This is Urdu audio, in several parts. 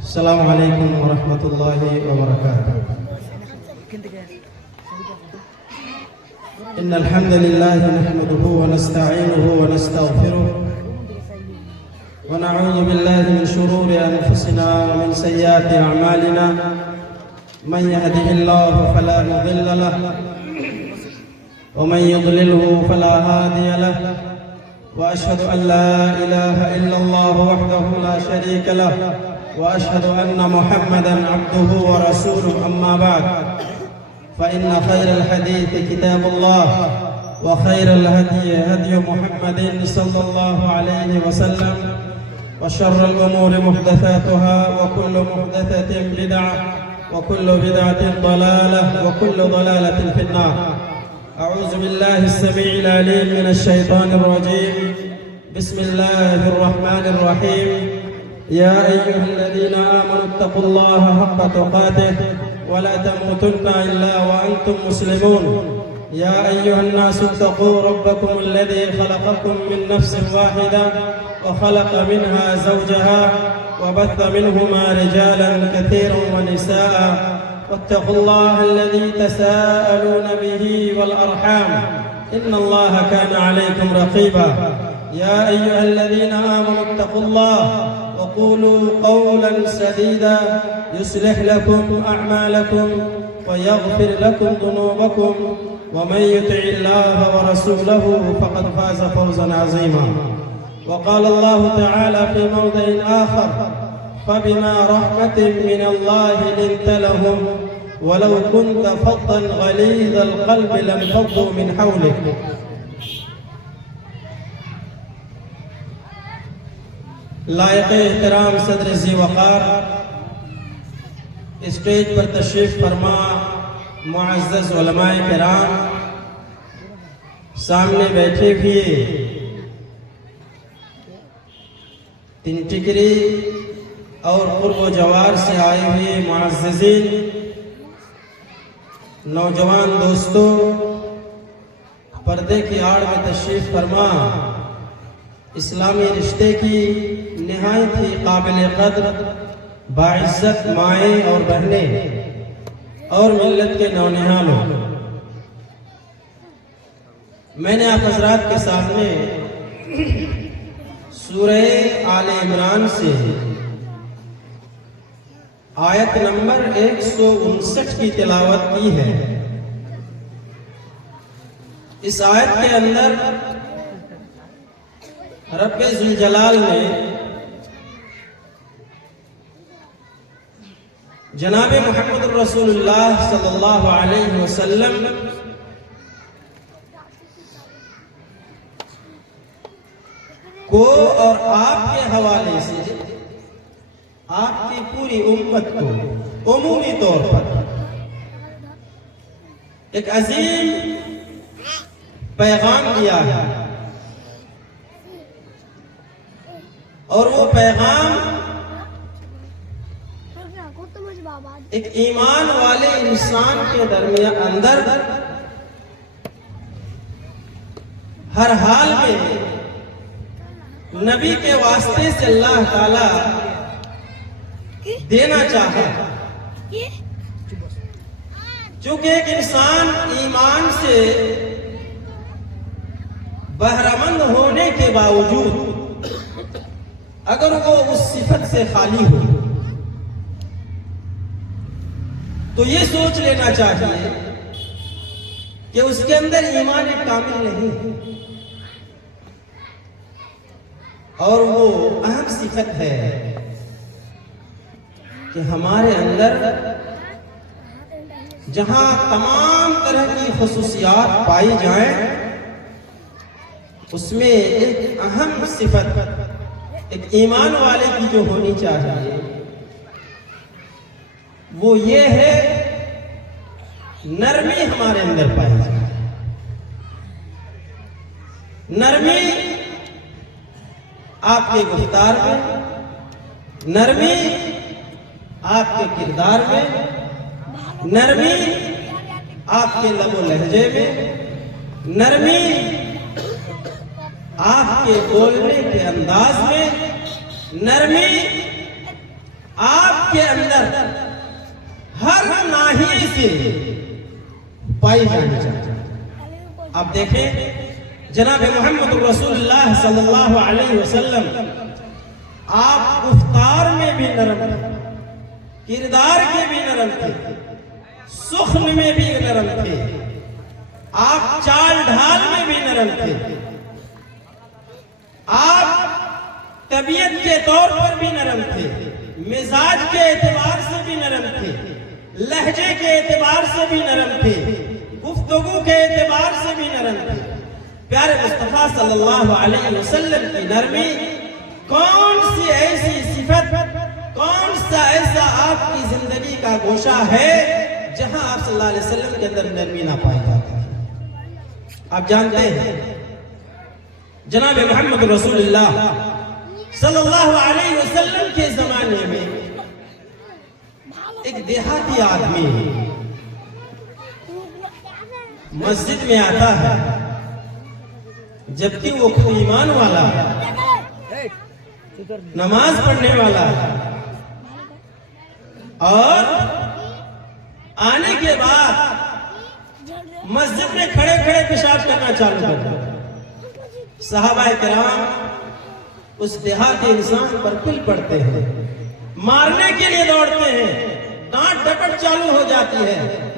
السلام عليكم ورحمة الله وبركاته. إن الحمد لله نحمده ونستعينه ونستغفره ونعوذ بالله من شرور أنفسنا ومن سيئات أعمالنا. من يهده الله فلا مضل له ومن يضلله فلا هادي له، وأشهد أن لا إله إلا الله وحده لا شريك له، وأشهد أن محمدًا عبده ورسوله. أما بعد، فإن خير الحديث كتاب الله، وخير الهدي هدي محمد صلى الله عليه وسلم، وشر الأمور محدثاتها، وكل محدثة بدعة، وكل بدعة ضلالة، وكل ضلالة في النار. أعوذ بالله السميع العليم من الشيطان الرجيم. بسم الله الرحمن الرحيم. يا أيها الذين آمنوا اتقوا الله حق تقاته ولا تموتن إلا وأنتم مسلمون. يا أيها الناس اتقوا ربكم الذي خلقكم من نفس واحدة وخلق منها زوجها وبث منهما رجالا كثيرا ونساء، واتقوا الله الذي تساءلون به والأرحام، إن الله كان عليكم رقيبا. يا أيها الذين آمنوا اتقوا الله وقولوا قولا سديدا يصلح لكم أعمالكم ويغفر لكم ذنوبكم، ومن يطع الله ورسوله فقد فاز فوزا عظيما. وقال الله تعالى في موضع آخر: فبما رحمة من الله لنت لهم ولو كنت فظا غليظ القلب لانفضوا من حولك. لائق احترام صدر ذی وقار، اسٹیج پر تشریف فرما معزز علماء کرام، سامنے بیٹھے ہوئے تین ٹکری اور قرب و جوار سے آئے ہوئے معززین، نوجوان دوستوں، پردے کی آڑ میں تشریف فرما اسلامی رشتے کی نہایت ہی قابل قدر باعزت مائیں اور بہنیں اور ملت کے نونہالوں، میں نے آپ حضرات کے سامنے سورہ آل عمران سے آیت نمبر 159 کی تلاوت کی ہے۔ اس آیت کے اندر رب ذوالجلال نے جناب محمد رسول اللہ صلی اللہ علیہ وسلم کو اور آپ کے حوالے سے آپ کی پوری امت کو عمومی طور پر ایک عظیم پیغام دیا ہے، اور وہ پیغام ایک ایمان والے انسان کے درمیان اندر ہر حال میں نبی کے واسطے سے اللہ تعالی دینا چاہا، چونکہ ایک انسان ایمان سے بہرمند ہونے کے باوجود اگر وہ اس صفت سے خالی ہو تو یہ سوچ لینا چاہیے کہ اس کے اندر ایمان کامل نہیں ہے، اور وہ اہم صفت ہے کہ ہمارے اندر جہاں تمام طرح کی خصوصیات پائی جائیں، اس میں ایک اہم صفت ایک ایمان والے کی جو ہونی چاہیے وہ یہ ہے نرمی ہمارے اندر پائی جائے۔ نرمی آپ کے گفتار میں، نرمی آپ کے کردار میں، نرمی آپ کے لب و لہجے میں، نرمی آپ کے بولنے کے انداز میں، نرمی آپ کے اندر ہر ناحیے سے پائی جانی چاہیے۔ آپ دیکھیں جناب محمد رسول اللہ صلی اللہ علیہ وسلم آپ گفتار میں بھی نرم تھے، کردار کے بھی نرم تھے، سخن میں بھی نرم تھے، آپ چال ڈھال میں بھی نرم تھے، آپ طبیعت کے طور پر بھی نرم تھے، مزاج کے اعتبار سے بھی نرم تھے، لہجے کے اعتبار سے بھی نرم تھے، گفتگو کے اعتبار سے بھی نرم تھے۔ پیارے مصطفیٰ صلی اللہ علیہ وسلم کی نرمی کون سی ایسی صفت، کون سا ایسا آپ کی زندگی کا گوشہ ہے جہاں آپ صلی اللہ علیہ وسلم کے اندر نرمی نہ پائی جاتی ہے؟ آپ جانتے ہیں جناب محمد رسول اللہ صلی اللہ علیہ وسلم کے زمانے میں ایک دیہاتی آدمی مسجد میں آتا ہے، جبکہ وہ خود ایمان والا، نماز پڑھنے والا، اور آنے کے بعد مسجد میں کھڑے کھڑے پیشاب کرنا چالو کرتا۔ صحابہ کرام اس دیہاتی انسان پر پل پڑتے ہیں، مارنے کے لیے دوڑتے ہیں، ڈانٹ ڈپٹ چالو ہو جاتی ہے۔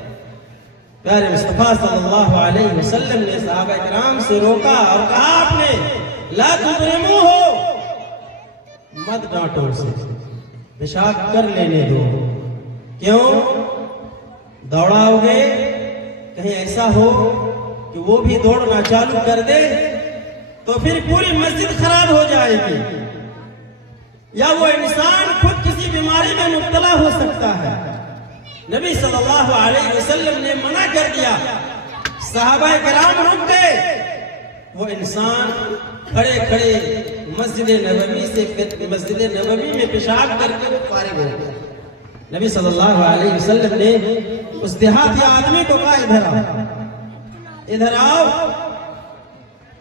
پیارے مصطفیٰ صلی اللہ علیہ وسلم نے صحابہ کرام سے روکا اور کہا آپ نے لا تظلموہ، مت ڈانٹو اسے، پیشاب کر لینے دو۔ کیوں؟ دوڑاؤ گے کہیں ایسا ہو کہ وہ بھی دوڑنا چالو کر دے تو پھر پوری مسجد خراب ہو جائے گی، یا وہ انسان خود کسی بیماری میں مبتلا ہو سکتا ہے۔ نبی صلی اللہ علیہ وسلم نے منع کر دیا، صحابہ کرام رک گئے، وہ انسان کھڑے کھڑے مسجد نبوی میں پیشاب کر کے فارغ ہو گیا۔ نبی صلی اللہ علیہ وسلم نے اس دیہاتی آدمی کو کہا ادھر آؤ، ادھر آؤ۔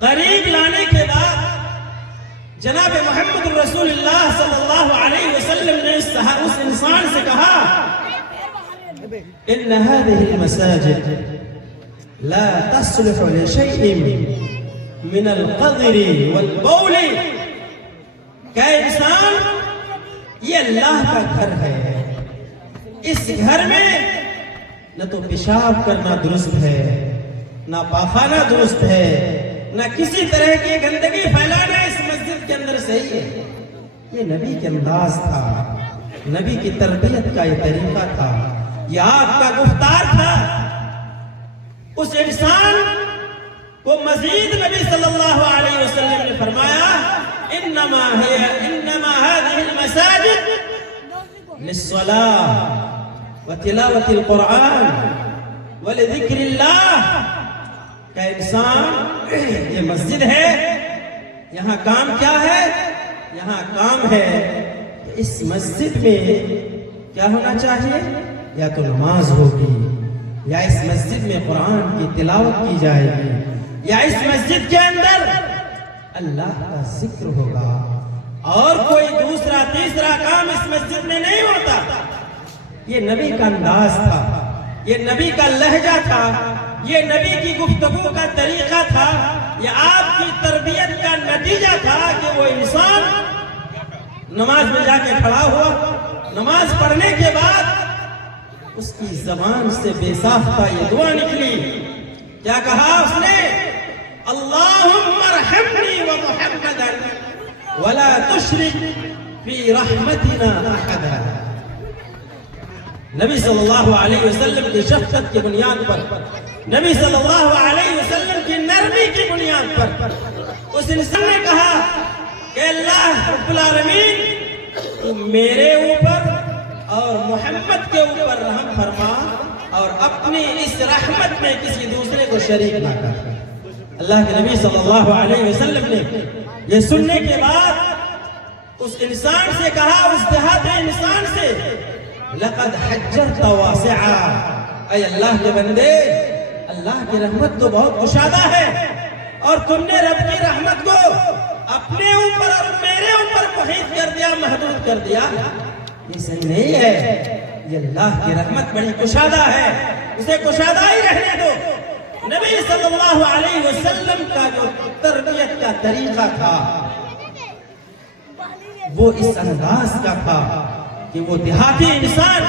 قریب لانے کے بعد جناب محمد رسول اللہ صلی اللہ علیہ وسلم نے اس انسان سے کہا ان هذه المساجد لا تصلح لشيء من القذر والبول، کہ انسان یہ اللہ کا گھر ہے، اس گھر میں نہ تو پیشاب کرنا درست ہے، نہ پاخانہ درست ہے، نہ کسی طرح کی گندگی پھیلانا اس مسجد کے اندر صحیح ہے۔ یہ نبی کے انداز تھا، نبی کی تربیت کا یہ طریقہ تھا، یہ آپ کا گفتار تھا۔ اس انسان کو مزید نبی صلی اللہ علیہ وسلم نے فرمایا انما هذه المساجد للصلاة وتلاوة القرآن ولذكر اللہ، کہ انسان یہ مسجد ہے، یہاں کام کیا ہے؟ یہاں کام ہے کہ اس مسجد میں کیا ہونا چاہیے؟ یا تو نماز ہوگی، یا اس مسجد میں قرآن کی تلاوت کی جائے گی، یا اس مسجد کے اندر اللہ کا ذکر ہوگا، اور کوئی دوسرا تیسرا کام اس مسجد میں نہیں ہوتا۔ یہ نبی کا انداز تھا، یہ نبی کا لہجہ تھا، یہ نبی کی گفتگو کا طریقہ تھا، یہ آپ کی تربیت کا نتیجہ تھا کہ وہ انسان نماز میں جا کے کھڑا ہوا، نماز پڑھنے کے بعد اس کی زبان سے بے ساختہ یہ دعا نکلی، کیا کہا اس نے؟ اللہم ارحمنی و محمدا ولا تشرک فی رحمتنا احدا۔ نبی صلی اللہ علیہ وسلم کی شفقت کی بنیاد پر، نبی صلی اللہ علیہ وسلم کی نرمی کی بنیاد پر اس انسان نے کہا کہ اللہ رب العالمین تو میرے اوپر اور محمد کے اوپر رحم فرما، اور اپنی اس رحمت میں کسی دوسرے کو شریک نہ کر۔ اللہ کے نبی صلی اللہ علیہ وسلم نے یہ سننے کے بعد اس انسان سے کہا، اس دیہاتی انسان سے، لقد حجرت واسعا، اے اللہ کے بندے، اللہ کی رحمت تو بہت گشادہ ہے، اور تم نے رب کی رحمت کو اپنے اوپر اور میرے اوپر محیط کر دیا، محدود کر دیا۔ یہ صحیح نہیں ہے. یہ اللہ کی رحمت بڑی کشادہ ہے, اسے کشادہ ہی رہنے دو. نبی صلی اللہ علیہ وسلم کا جو تربیت کا طریقہ تھا وہ اس انداز کا تھا کہ وہ دیہاتی انسان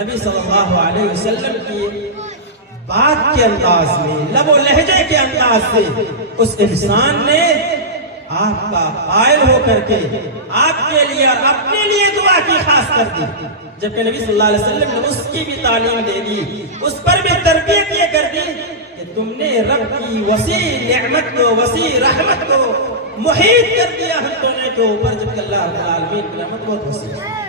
نبی صلی اللہ علیہ وسلم کی بات کے انداز میں, لب و لہجے کے انداز سے اس انسان نے آپ کا قائل ہو کر کے آپ کے لیے اور اپنے لیے دعا کی خاص کر دی. جبکہ نبی صلی اللہ علیہ وسلم نے اس کی بھی تعلیم دے دی, اس پر بھی تربیت یہ کر دی کہ تم نے رب کی وسیع نعمت کو, وسیع رحمت کو محیط کر دیا ہم دونوں کے اوپر, جبکہ اللہ رب العالمین کی رحمت بہت وسیع ہے.